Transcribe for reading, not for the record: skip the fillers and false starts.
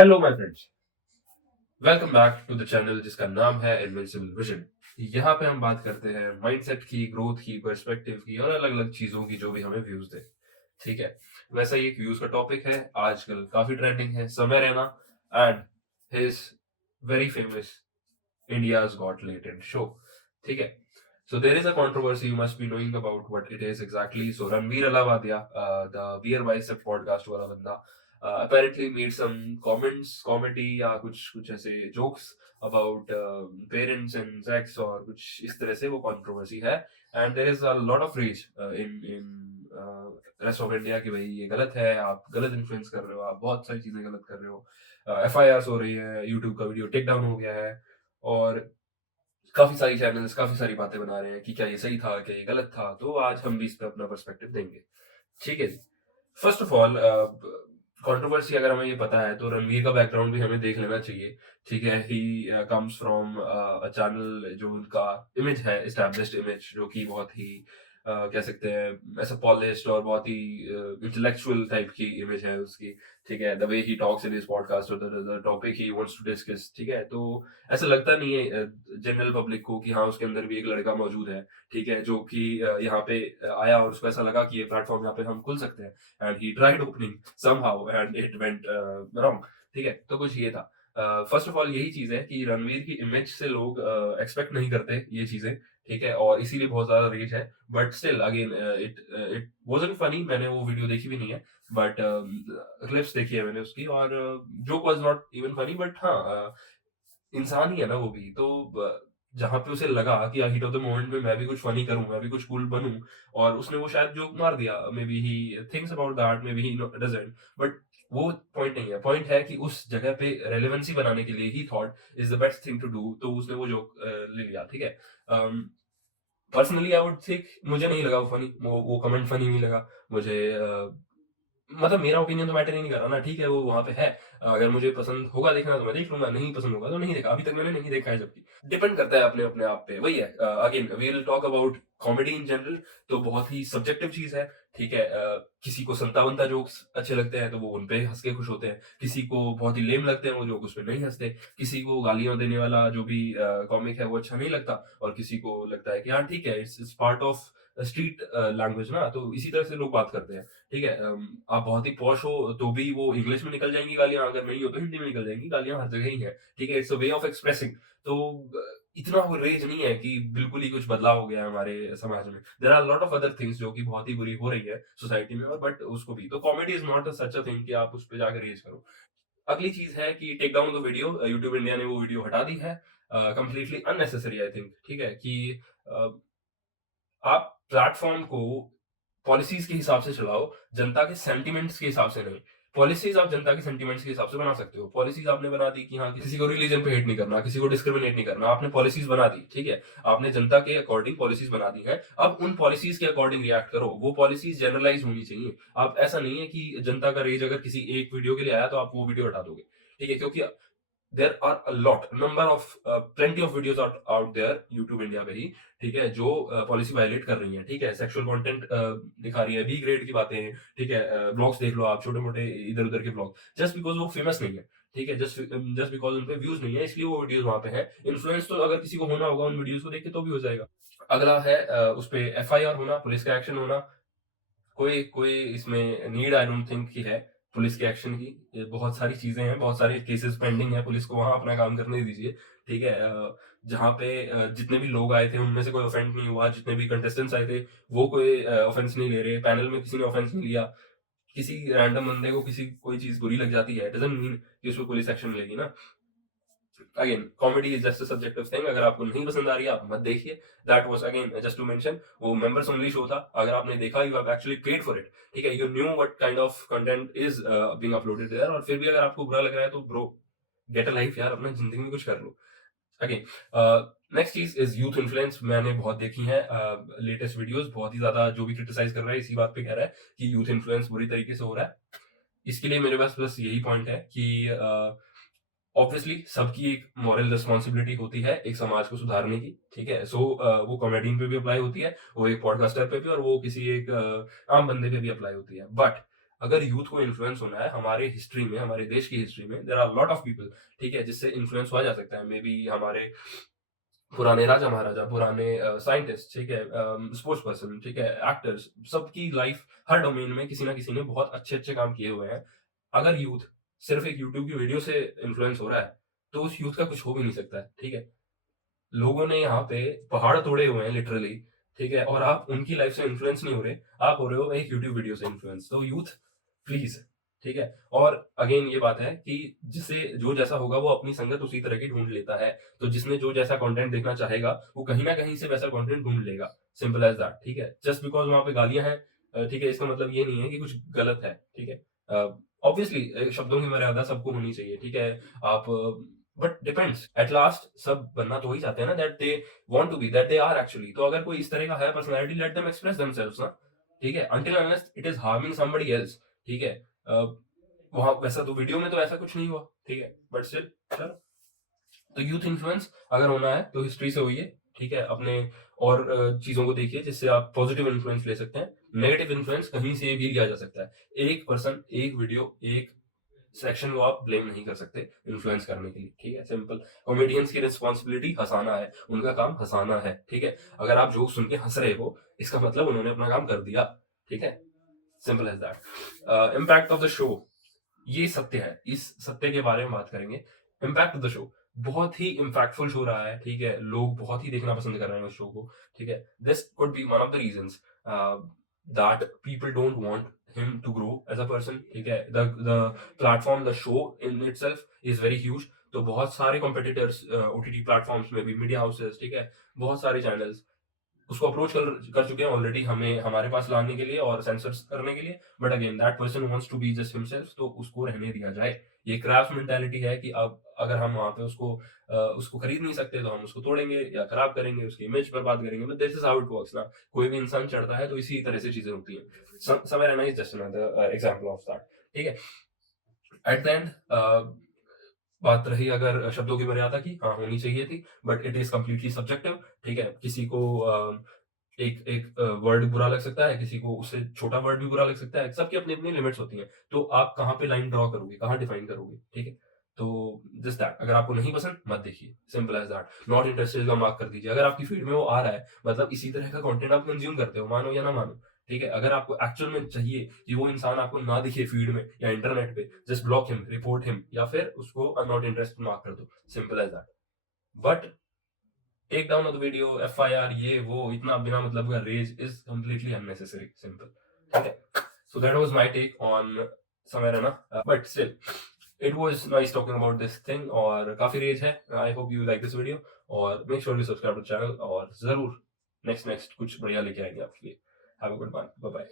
Hello my friends, welcome back to the channel जिसका नाम है इनविंसिबल विजन। यहाँ पे हम बात करते हैं माइंडसेट की, ग्रोथ की, पर्सपेक्टिव की और अलग अलग चीजों की जो भी हमें व्यूज दे। ठीक है, वैसा ही एक व्यूज का टॉपिक है, आजकल काफी ट्रेंडिंग है, समय Raina and his very famous India's got latent show. ठीक है, so there is a controversy you must be knowing about what it is exactly. So Ranveer Alavadia, the Beer Bicep podcast वाला बंदा, apparently made some comments, comedy या कुछ ऐसे jokes about parents and sex और कुछ इस तरह से वो controversy है। And there is a lot of rage in rest of India कि भाई ये गलत है, आप गलत इन्फ्लुएंस कर रहे हो, आप बहुत सारी चीजें गलत कर रहे हो, FIRs हो रही है, यूट्यूब का वीडियो टेक डाउन हो गया है और काफ़ी सारी चैनल्स काफ़ी सारी बातें बना रहे हैं कि क्या ये सही था, क्या ये गलत था, तो आज हम भी इस पे अपना पर्सपेक्टिव देंगे। ठीक है जी। फर्स्ट ऑफ ऑल कंट्रोवर्सी अगर हमें ये पता है तो रणवीर का बैकग्राउंड भी हमें देख लेना चाहिए। ठीक है, he comes from a channel जो उनका इमेज है, एस्टैब्लिश्ड इमेज, जो कि बहुत ही कह सकते हैं ऐसा पॉलिश्ड और बहुत ही इंटेलेक्चुअल टाइप की इमेज है उसकी। ठीक है, the way he talks in his podcast और the topic he wants to discuss. ठीक है, तो ऐसा लगता नहीं है जनरल पब्लिक को कि हाँ उसके अंदर भी एक लड़का मौजूद है। ठीक है, जो कि यहाँ पे आया और उसको ऐसा लगा कि ये प्लेटफॉर्म यहाँ पे हम खुल सकते हैं, and he tried opening somehow and it went wrong. ठीक है, तो कुछ ये था। फर्स्ट ऑफ ऑल यही चीज है कि रणवीर की इमेज से लोग एक्सपेक्ट नहीं करते ये चीजें। ठीक है, और इसीलिए बहुत ज्यादा रेज है, but still again it it wasn't funny. मैंने वो वीडियो देखी भी नहीं है, बट क्लिप्स देखी है मैंने उसकी, और joke was not even funny, but हाँ इंसान ही है ना वो भी, तो जहाँ पे उसे लगा कि हीट ऑफ द मोमेंट में मैं भी कुछ फनी करूं, मैं भी कुछ कूल बनूं, और उसने वो शायद जोक मार दिया। May be he thinks about that, may be he doesn't, but वो पॉइंट नहीं है। पॉइंट है कि उस जगह पे रेलेवेंसी बनाने के लिए ही thought is the best thing to do, तो उसने वो जोक ले लिया। ठीक है, पर्सनली आई वुड थिंक, मुझे नहीं लगा वो फनी, वो कमेंट फनी नहीं लगा मुझे। मतलब मेरा ओपिनियन तो मैटर ही नहीं कर रहा ना। ठीक है, वो वहां पे है, अगर मुझे पसंद होगा देखना तो मैं देख लूंगा, नहीं पसंद होगा तो नहीं देखा। अभी तक मैंने नहीं देखा है, जबकि डिपेंड करता है अपने अपने आप पे। वही है, again we will talk about comedy in general, तो बहुत ही सब्जेक्टिव चीज है। ठीक है, किसी को संता जोक्स अच्छे लगते हैं तो वो उनपे हंस के खुश होते हैं, किसी को बहुत ही लेम लगते हैं वो जोक, उस पर नहीं हंसते, किसी को गालियां देने वाला जो भी कॉमिक है वो अच्छा नहीं लगता, और किसी को लगता है कि हाँ ठीक है, it's part of street language ना, तो इसी तरह से लोग बात करते हैं। ठीक है, आप बहुत ही पॉश हो तो भी वो इंग्लिश में निकल जाएंगी गालियां, अगर नहीं हो तो हिंदी में निकल जाएंगी गालियां, हर जगह ही है। ठीक है, it's a way of expressing. तो इतना वो रेज नहीं है कि बिल्कुल ही कुछ बदलाव हो गया है हमारे समाज में। There are lot of other things जो कि बहुत ही बुरी हो रही है सोसाइटी में, और बट उसको भी, तो comedy is not such a thing कि आप उस पर जाकर रेज करो। अगली चीज है कि take down the video, YouTube India ने वो वीडियो हटा दी है, कंप्लीटली अननेसेसरी आई थिंक। ठीक है कि uh, आप प्लेटफॉर्म को पॉलिसीज के हिसाब से चलाओ, जनता के सेंटिमेंट्स के हिसाब से नहीं। पॉलिसीज आप जनता के सेंटिमेंट्स के हिसाब से बना सकते हो। पॉलिसीज आपने बना दी कि हाँ किसी को रिलीजन पे हेट नहीं करना, किसी को डिस्क्रिमिनेट नहीं करना, आपने पॉलिसीज बना दी। ठीक है, आपने जनता के अकॉर्डिंग पॉलिसीज बना दी है, अब उन पॉलिसीज के अकॉर्डिंग रिएक्ट करो। वो पॉलिसीज जनरलाइज होनी चाहिए। आप ऐसा नहीं है कि जनता का रेज अगर किसी एक वीडियो के लिए आया तो आप वो वीडियो हटा दोगे। ठीक है, क्योंकि there are a lot number of plenty of videos out there YouTube India पे ही। ठीक है, जो पॉलिसी वायलेट कर रही है। ठीक है, सेक्सुअल कंटेंट दिखा रही है, बी ग्रेड की बातें हैं। ठीक है, ब्लॉग्स देख लो आप, छोटे मोटे इधर उधर के ब्लॉग, जस्ट बिकॉज वो फेमस नहीं है। ठीक है, जस्ट बिकॉज उन पे व्यूज नहीं है, इसलिए वो वीडियोस वहां पे है। इन्फ्लुएंस तो अगर किसी को होना होगा उन वीडियोस को देख के तो भी हो जाएगा। अगला है उस पे FIR होना, पुलिस का एक्शन होना। कोई कोई इसमें नीड आई डोंट थिंक की है पुलिस के एक्शन की। ये बहुत सारी चीजें हैं, बहुत सारे केसेस पेंडिंग है, पुलिस को वहां अपना काम करने दीजिए। ठीक है, जहाँ पे जितने भी लोग आए थे उनमें से कोई ऑफेंड नहीं हुआ, जितने भी कंटेस्टेंट्स आए थे वो कोई ऑफेंस नहीं ले रहे, पैनल में किसी ने ऑफेंस नहीं लिया। किसी रैंडम बंदे को किसी कोई चीज बुरी लग जाती है, डजंट मीन कि उसको पुलिस एक्शन लेगी ना। Again comedy is just a subjective thing, अगर आपको नहीं पसंद आ रही है आप मत देखिए। That was again just to mention, वो मेंबर्स ओनली शो था। अगर आपने देखा, you have actually paid for it. ठीक है, you knew what kind of content is being uploaded there, और फिर भी अगर आपको बुरा लग रहा है तो ब्रो गेट अ लाइफ यार, अपना जिंदगी में कुछ कर लो। अगेन नेक्स्ट चीज इज यूथ इन्फ्लुएंस। मैंने बहुत देखी है लेटेस्ट वीडियोस, बहुत ही ज्यादा जो भी क्रिटिसाइज कर रहा है इसी बात पे कह रहा है कि यूथ इन्फ्लुएंस बुरी तरीके से हो रहा है। इसके लिए मेरे पास बस यही पॉइंट है कि ऑब्वियसली सबकी एक मॉरल रिस्पॉन्सिबिलिटी होती है एक समाज को सुधारने की। ठीक है, सो वो कॉमेडियन पे भी अप्लाई होती है, वो एक पॉडकास्टर पे भी, और वो किसी एक आम बंदे पे भी अप्लाई होती है। बट अगर यूथ को इन्फ्लुएंस होना है हमारे हिस्ट्री में, हमारे देश की हिस्ट्री में there are lot of people, ठीक है, जिससे इन्फ्लुएंस हुआ जा सकता है। मे बी हमारे पुराने राजा महाराजा, पुराने साइंटिस्ट, ठीक है, स्पोर्ट्स पर्सन, ठीक है, एक्टर्स, सबकी लाइफ हर डोमेन में किसी ना किसी ने बहुत अच्छे अच्छे काम किए हुए हैं। अगर यूथ सिर्फ एक यूट्यूब की वीडियो से इन्फ्लुएंस हो रहा है तो उस यूथ का कुछ हो भी नहीं सकता है, ठीक है। लोगों ने यहाँ पे पहाड़ तोड़े हुए हैं लिटरली, ठीक है, और आप उनकी लाइफ से इन्फ्लुएंस नहीं हो रहे, आप हो रहे हो एक यूट्यूब वीडियो से इन्फ्लुएंस। तो यूथ प्लीज, ठीक है। और अगेन ये बात है कि जिसे जो जैसा होगा वो अपनी संगत उसी तरह की ढूंढ लेता है। तो जिसने जो जैसा कंटेंट देखना चाहेगा वो कहीं ना कहीं से वैसा कंटेंट ढूंढ लेगा, सिंपल एज दैट, ठीक है। जस्ट बिकॉज वहां पे गालियां हैं, ठीक है, इसका मतलब ये नहीं है कि कुछ गलत है, ठीक है। ऑब्वियसली शब्दों की मर्यादा सबको होनी चाहिए, ठीक है। आप बट डिपेंड्स, एट लास्ट सब बनना तो वही चाहते हैं ना, that they want to be, that they are actually. तो अगर कोई इस तरह का है personality, let them express themselves ना, ठीक है, until unless it is harming somebody else, ठीक है। वहां वैसा तो वीडियो में तो ऐसा कुछ नहीं हुआ, ठीक है, बट स्टिल चलो। तो यूथ इन्फ्लुएंस अगर होना है तो हिस्ट्री से होइए, ठीक है, अपने और चीजों को देखिए जिससे आप पॉजिटिव इन्फ्लुएंस ले सकते हैं। नेगेटिव इन्फ्लुएंस कहीं से भी लिया जा सकता है। एक पर्सन, एक वीडियो, एक सेक्शन को आप ब्लेम नहीं कर सकते इन्फ्लुएंस करने के लिए, ठीक है, सिंपल। कॉमेडियंस की रिस्पॉन्सिबिलिटी हंसाना है, उनका काम हंसाना है, ठीक है। अगर आप जोक सुन के हंस रहे हो इसका मतलब उन्होंने अपना काम कर दिया, ठीक है, simple as that. Impact of the show, ये सत्य है, इस सत्य के बारे में बात करेंगे। इम्पैक्ट ऑफ द शो, बहुत ही इम्पैक्टफुल शो रहा है, ठीक है, लोग बहुत ही देखना पसंद कर रहे हैं उस शो को, ठीक है। This could be one of the reasons that people don't want him to grow as a person, ठीक है। The platform, the show in itself is very huge. तो बहुत सारे कॉम्पिटिटर्स ओटीटी प्लेटफॉर्म्स में भी, मीडिया हाउसेस, ठीक है, बहुत सारे चैनल्स उसको अप्रोच कर चुके हैं ऑलरेडी हमें हमारे पास लाने के लिए और सेंसर्स करने के लिए। But again that person wants to be just himself, तो उसको रहने दिया जाए। ये क्राफ्ट मेंटालिटी है कि अब अगर हम वहां पे उसको खरीद नहीं सकते तो हम उसको तोड़ेंगे या खराब करेंगे, उसकी इमेज बर्बाद करेंगे। But this is how it works ना। कोई भी इंसान चढ़ता है तो इसी तरह से चीजें होती हैं। समय रहना is just another example of that, ठीक है। एट द एंड बात रही अगर शब्दों की मर्यादा की, हाँ होनी चाहिए थी, but it is completely subjective, ठीक है। किसी को एक एक वर्ड बुरा लग सकता है, किसी को उससे छोटा वर्ड भी बुरा लग सकता है, सबकी अपनी अपनी लिमिट्स होती हैं। तो आप कहाँ पे लाइन ड्रॉ करोगे, कहाँ डिफाइन करोगे, ठीक है। तो जस्ट दैट, अगर आपको नहीं पसंद मत देखिए, simple as that. Not interested का मार्क कर दीजिए। अगर आपकी फीड में वो आ रहा है मतलब इसी तरह का कंटेंट आप कंज्यूम करते हो, मानो या ना मानो, ठीक है। अगर आपको एक्चुअल में चाहिए कि वो इंसान आपको ना दिखे फीड में या इंटरनेट पे, just block him, report him, या फिर उसको नॉट इंटरेस्टेड मार्क कर दो, simple as that. But take down of the video, FIR, ये वो इतना बिना मतलब का rage is completely unnecessary, simple, ठीक है। So that was my take on समय रहना, but still it was nice talking about this thing. और काफी रेज है। I hope you like this video, और make sure you subscribe to channel, और जरूर नेक्स्ट कुछ बढ़िया लेके आएंगे आपके लिए। Have a good one, bye bye.